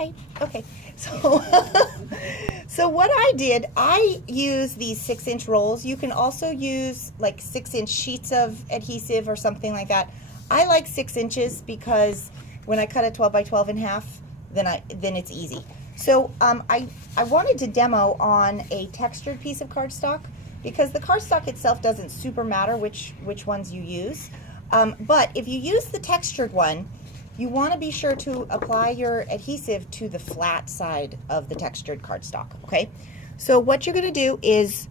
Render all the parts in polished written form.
Hi. Okay. So, so what I did, I use these 6-inch rolls. You can also use like 6-inch sheets of adhesive or something like that. I like 6 inches because when I cut a 12 by 12 in half, then it's easy. So I wanted to demo on a textured piece of cardstock because the cardstock itself doesn't super matter which ones you use. But if you use the textured one, you want to be sure to apply your adhesive to the flat side of the textured cardstock, okay? So what you're going to do is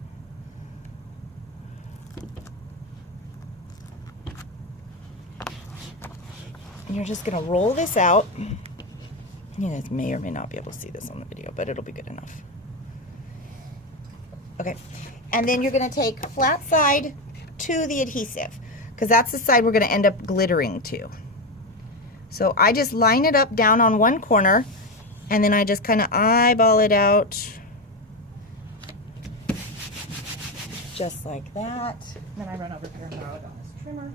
you're just going to roll this out. You guys may or may not be able to see this on the video, but it'll be good enough. Okay, and then you're going to take flat side to the adhesive because that's the side we're going to end up glittering to. So I just line it up down on one corner and then I just kind of eyeball it out just like that. Then I run over here and borrow Donna's trimmer.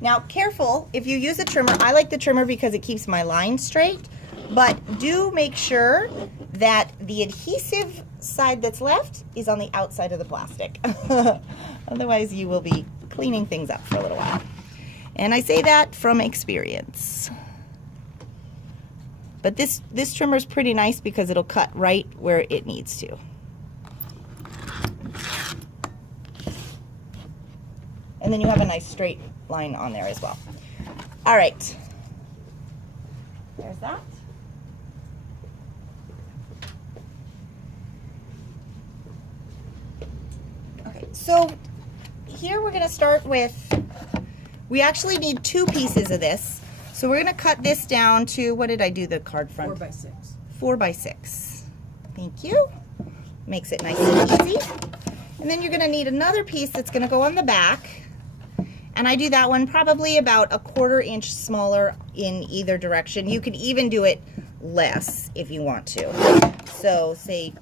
Now careful, if you use a trimmer, I like the trimmer because it keeps my line straight, but do make sure that the adhesive side that's left is on the outside of the plastic. Otherwise you will be cleaning things up for a little while. And I say that from experience. But this trimmer is pretty nice because it'll cut right where it needs to. And then you have a nice straight line on there as well. All right. There's that. Okay, so here we're going to start with, we actually need 2 pieces of this. So we're going to cut this down to, what did I do the card front? 4 by 6. 4 by 6. Thank you. Makes it nice and easy. And then you're going to need another piece that's going to go on the back. And I do that one probably about a 1/4 inch smaller in either direction. You can even do it less if you want to. So say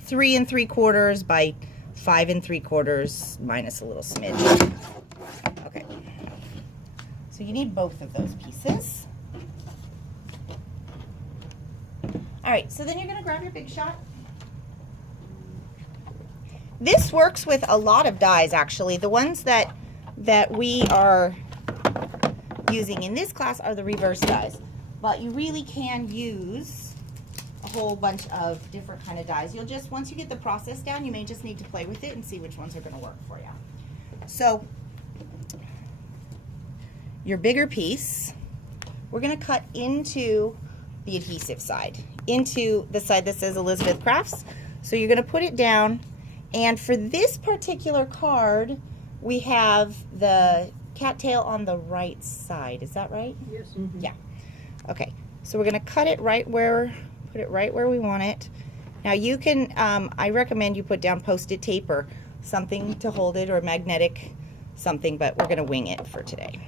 3 3/4 by 5 3/4 minus a little smidge. Okay. So you need both of those pieces. All right, so then you're going to grab your Big Shot. This works with a lot of dies, actually. The ones that we are using in this class are the reverse dies, but you really can use a whole bunch of different kind of dies. You'll just, once you get the process down, you may just need to play with it and see which ones are going to work for you. So your bigger piece, we're going to cut into the adhesive side, into the side that says Elizabeth Crafts. So you're going to put it down, and for this particular card, we have the cattail on the right side. Is that right? Yes. Mm-hmm. Yeah. Okay. So we're going to cut it right where, put it right where we want it. Now you can, I recommend you put down Post-it tape or something to hold it, or magnetic something, but we're going to wing it for today.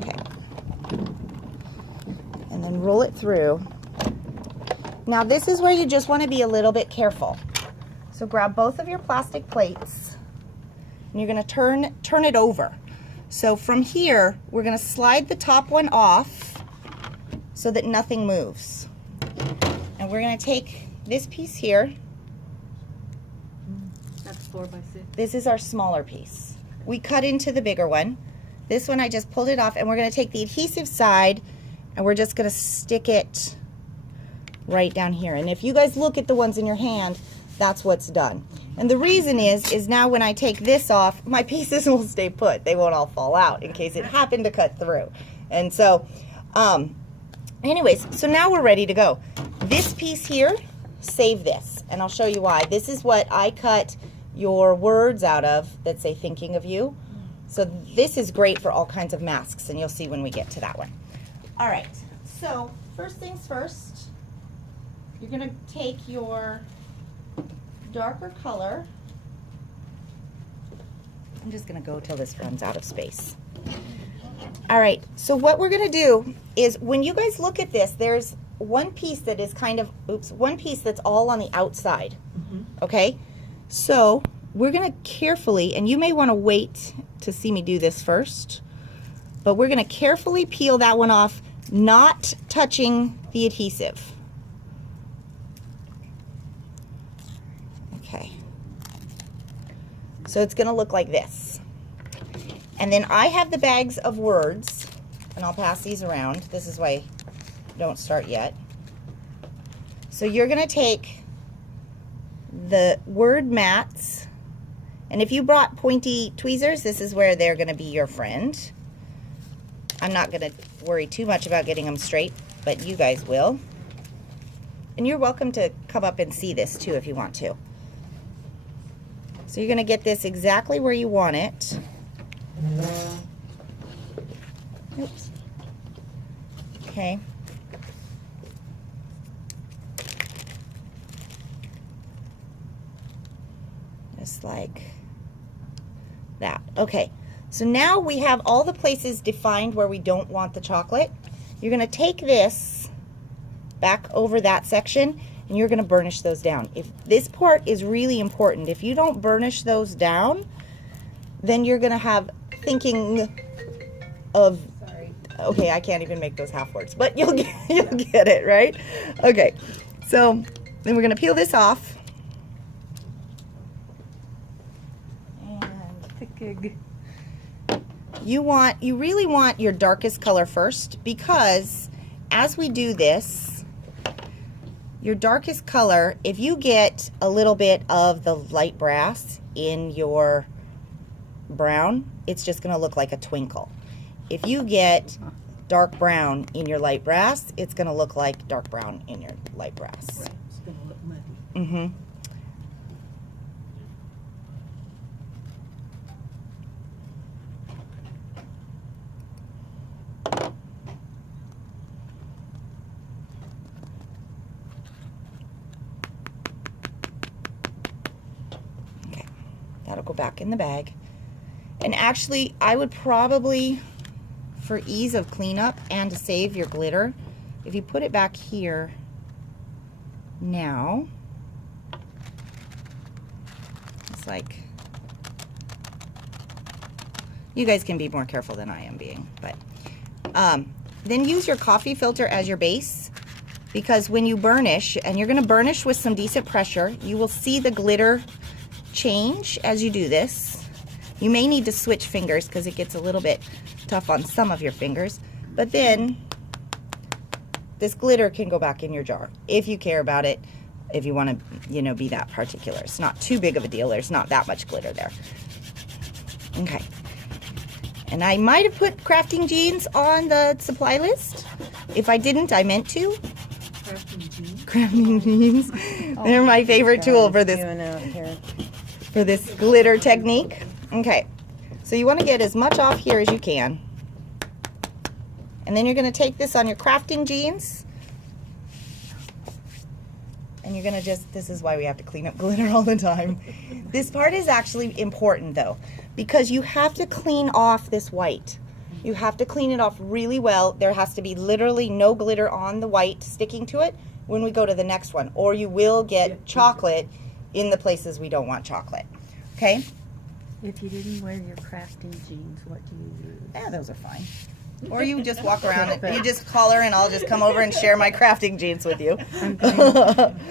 Okay. And then roll it through. Now this is where you just want to be a little bit careful. So grab both of your plastic plates and you're going to turn it over. So from here, we're going to slide the top one off so that nothing moves. And we're going to take this piece here. That's 4 by 6. This is our smaller piece. We cut into the bigger one. This one I just pulled it off, and we're going to take the adhesive side and we're just going to stick it right down here. And if you guys look at the ones in your hand, that's what's done. And the reason is now when I take this off, my pieces will stay put. They won't all fall out in case it happened to cut through. And so, anyways, so now we're ready to go. This piece here, save this, and I'll show you why. This is what I cut your words out of that say thinking of you. So this is great for all kinds of masks, and you'll see when we get to that one. All right, so first things first, you're gonna take your darker color. I'm just going to go till this runs out of space. All right, so what we're going to do is when you guys look at this, there's one piece that is kind of, one piece that's all on the outside. Okay, so we're going to carefully, and you may want to wait to see me do this first, but we're gonna carefully peel that one off, not touching the adhesive. Okay. So it's gonna look like this. And then I have the bags of words, and I'll pass these around. This is why I don't start yet. So you're gonna take the word mats, and if you brought pointy tweezers, this is where they're gonna be your friend. I'm not gonna worry too much about getting them straight, but you guys will. And you're welcome to come up and see this too if you want to. So you're gonna get this exactly where you want it. Oops. Okay. Just like that. Okay. So now we have all the places defined where we don't want the chocolate. You're going to take this back over that section and you're going to burnish those down. If this part is really important, if you don't burnish those down, then you're going to have thinking of, okay, I can't even make those half words, but you'll get it, right? Okay. So then we're going to peel this off. And you really want your darkest color first, because as we do this, your darkest color, if you get a little bit of the light brass in your brown, it's just going to look like a twinkle. If you get dark brown in your light brass, it's going to look like dark brown in your light brass. Right. It's going to look muddy. Mm-hmm. That'll go back in the bag. And actually, I would probably, for ease of cleanup and to save your glitter, if you put it back here now, it's like, you guys can be more careful than I am being, but then use your coffee filter as your base, because when you burnish, and you're going to burnish with some decent pressure, you will see the glitter change as you do this. You may need to switch fingers because it gets a little bit tough on some of your fingers, but then this glitter can go back in your jar if you care about it, if you want to, you know, be that particular. It's not too big of a deal. There's not that much glitter there. Okay. And I might have put crafting jeans on the supply list. If I didn't, I meant to. Crafting jeans. They're my favorite tool for this glitter technique. Okay, so you want to get as much off here as you can, and then you're going to take this on your crafting jeans, and you're going to just, this is why we have to clean up glitter all the time. This part is actually important though, because you have to clean off this white. You have to clean it off really well. There has to be literally no glitter on the white sticking to it when we go to the next one, or you will get chocolate in the places we don't want chocolate. Okay? If you didn't wear your crafting jeans, what do you use? Yeah, those are fine. Or you just walk around and you just holler and I'll just come over and share my crafting jeans with you. I'm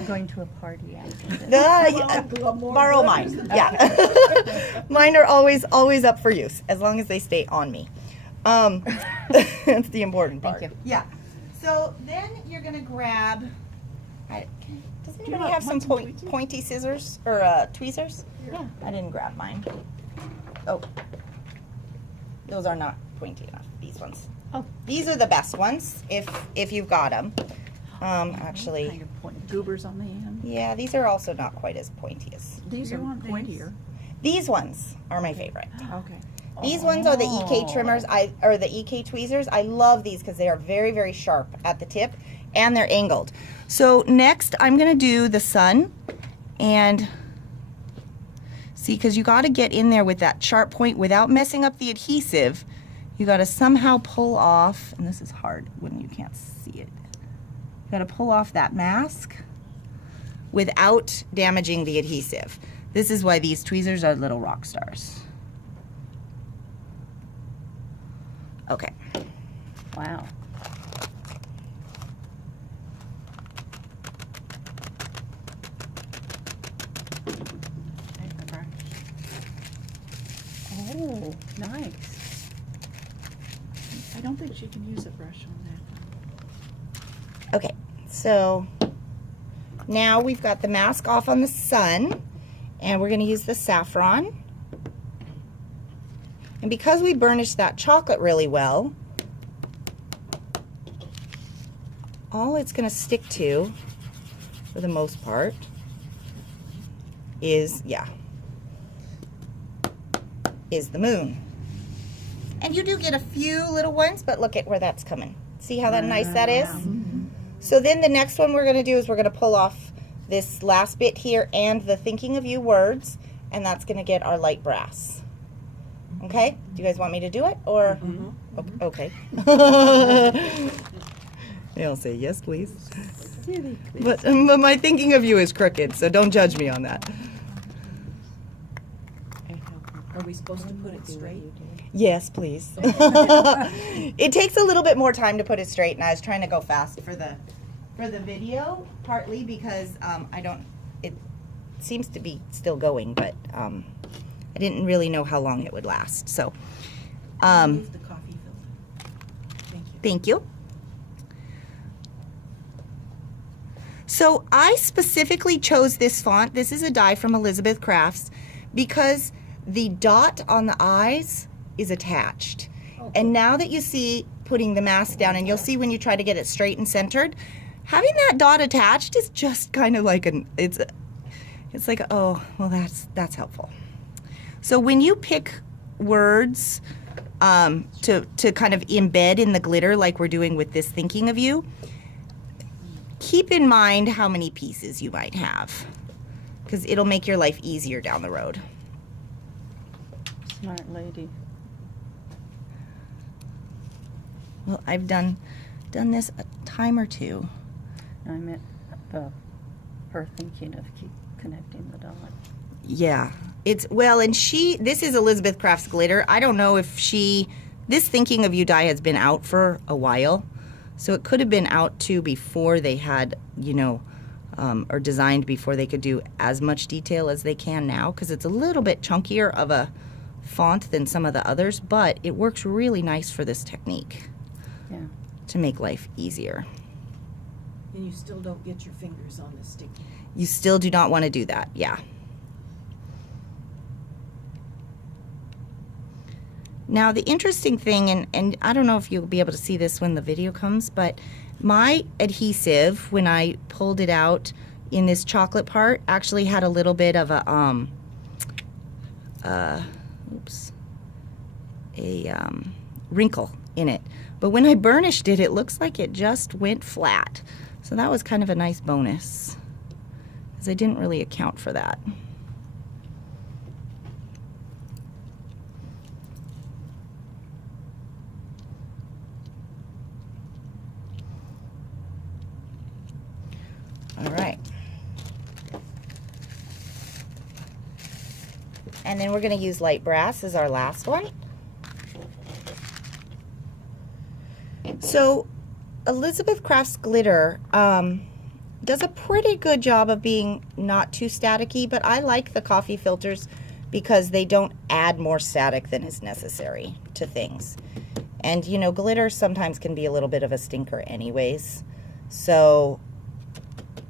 going to a party after this. Borrow mine. Yeah. Mine are always up for use, as long as they stay on me. That's the important part. Thank you. Yeah. So then you're going to grab, does anybody have some pointy scissors or tweezers? Yeah, I didn't grab mine. Oh, those are not pointy enough. These ones. Oh, these are the best ones if you've got them. Actually, kind of point goobers on the end. Yeah, these are also not quite as pointy as. These are pointier. These ones are my favorite. Okay. These ones are the EK trimmers, or the EK tweezers. I love these because they are very, very sharp at the tip and they're angled. So next I'm going to do the sun, and see, because you got to get in there with that sharp point without messing up the adhesive. You got to somehow pull off, and this is hard when you can't see it. You got to pull off that mask without damaging the adhesive. This is why these tweezers are little rock stars. Okay. Wow. Oh, nice. I don't think she can use a brush on that. Okay, so now we've got the mask off on the sun, and we're going to use the saffron. And because we burnished that chocolate really well, all it's going to stick to, for the most part, is, is the moon. And you do get a few little ones, but look at where that's coming. See how that nice that is? So then the next one we're going to do is we're going to pull off this last bit here and the thinking of you words, and that's going to get our light brass. Okay? Do you guys want me to do it, or? Okay. They'll say yes, please. But my thinking of you is crooked, so don't judge me on that. Are we supposed to put it straight? Yes, please. It takes a little bit more time to put it straight, and I was trying to go fast for the video, partly because it seems to be still going, but I didn't really know how long it would last. So, Remove the coffee filter. Thank you. thank you. So I specifically chose this font. This is a die from Elizabeth Crafts because the dot on the eyes is attached. And now that you see putting the mask down, and you'll see when you try to get it straight and centered, having that dot attached is just kind of like it's like, oh, well, that's helpful. So when you pick words to kind of embed in the glitter like we're doing with this thinking of you, keep in mind how many pieces you might have, because it'll make your life easier down the road. Smart lady. Well, I've done this a time or two. I meant her thinking of keep connecting the dot. Yeah, it's, well, and this is Elizabeth Crafts glitter. I don't know if this thinking of you die has been out for a while, so it could have been out too before they had, or designed before they could do as much detail as they can now, because it's a little bit chunkier of a font than some of the others, but it works really nice for this technique. Yeah. To make life easier. And you still don't get your fingers on the sticky. You still do not want to do that, yeah. Now the interesting thing, and I don't know if you'll be able to see this when the video comes, but my adhesive, when I pulled it out in this chocolate part, actually had a little bit of a wrinkle in it. But when I burnished it, it looks like it just went flat. So that was kind of a nice bonus, because I didn't really account for that. All right. And then we're going to use light brass as our last one. So Elizabeth Crafts glitter does a pretty good job of being not too staticky, but I like the coffee filters because they don't add more static than is necessary to things. And glitter sometimes can be a little bit of a stinker anyways. So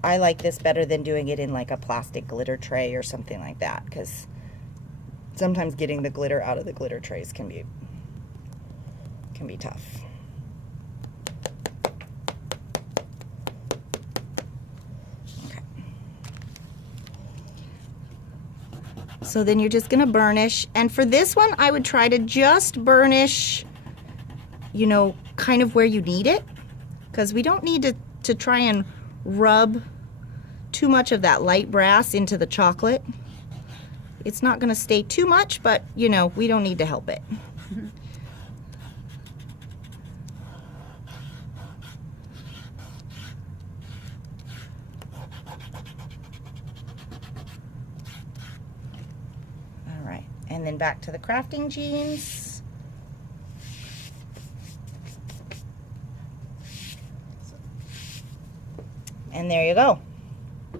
I like this better than doing it in like a plastic glitter tray or something like that, because sometimes getting the glitter out of the glitter trays can be tough. So then you're just going to burnish. And for this one, I would try to just burnish, kind of where you need it, because we don't need to try and rub too much of that light brass into the chocolate. It's not going to stay too much, but, we don't need to help it. And then back to the crafting jeans. And there you go.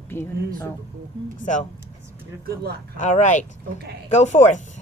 Beautiful. Super cool. So, Good luck. all right. Okay. Go forth.